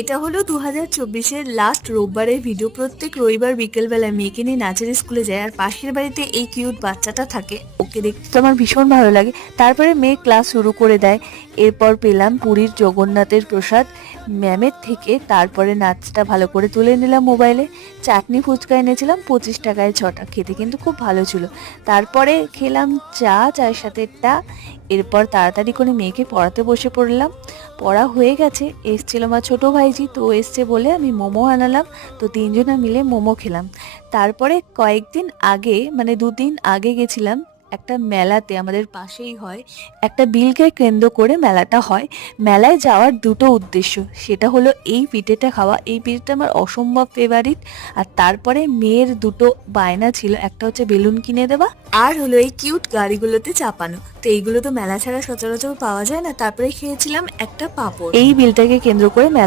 এটা হলো 2024-এর last রোববারের video. প্রত্যেক রবিবার বিকেলবেলা মেয়েকে নিয়ে নাচের স্কুলে যায়, আর পাশের বাড়িতে এই কিউট বাচ্চাটা থাকে। ওকে দেখতে তো আমার ভীষণ ভালো লাগে। তারপরে মেয়ে ক্লাস শুরু করে দেয়। এরপর পেলাম পুরীর জগন্নাথের প্রসাদ ম্যামের থেকে। তারপরে নাচটা ভালো করে তুলে নিলাম মোবাইলে। চাটনি ফুচকা এনেছিলাম 25 টাকায় 6টা, খেতে কিন্তু খুব ভালো ছিল। তারপরে খেলাম চায়ের সাথে টা। এরপর তাড়াতাড়ি করে মেয়েকে পড়াতে বসে পড়লাম। পড়া হয়ে গেছে, এসছিল আমার ছোটো ভাইজি, তো এসছে বলে আমি মোমো আনালাম। তো তিনজনা মিলে মোমো খেলাম। তারপরে কয়েকদিন আগে, মানে 2 দিন আগে গেছিলাম একটা মেলাতে, আমাদের পাশেই হয়। একটা বিলকে কেন্দ্র করে মেলাটা হয়। মেলায় যাওয়ার দুটো উদ্দেশ্য, সেটা হলো এই পিঠেটা খাওয়া। এই পিঠেটা আমার অসম্ভব ফেভারিট। আর তারপরে মেয়ের দুটো বায়না ছিল, একটা হচ্ছে বেলুন কিনে দেওয়া, আর হলো এই কিউট গাড়িগুলোতে চাপানো। তো এইগুলো তো মেলা ছাড়া সচরাচর পাওয়া যায় না। তারপরে খেয়েছিলাম একটা পাঁপড়। এই বিলটাকে কেন্দ্র করে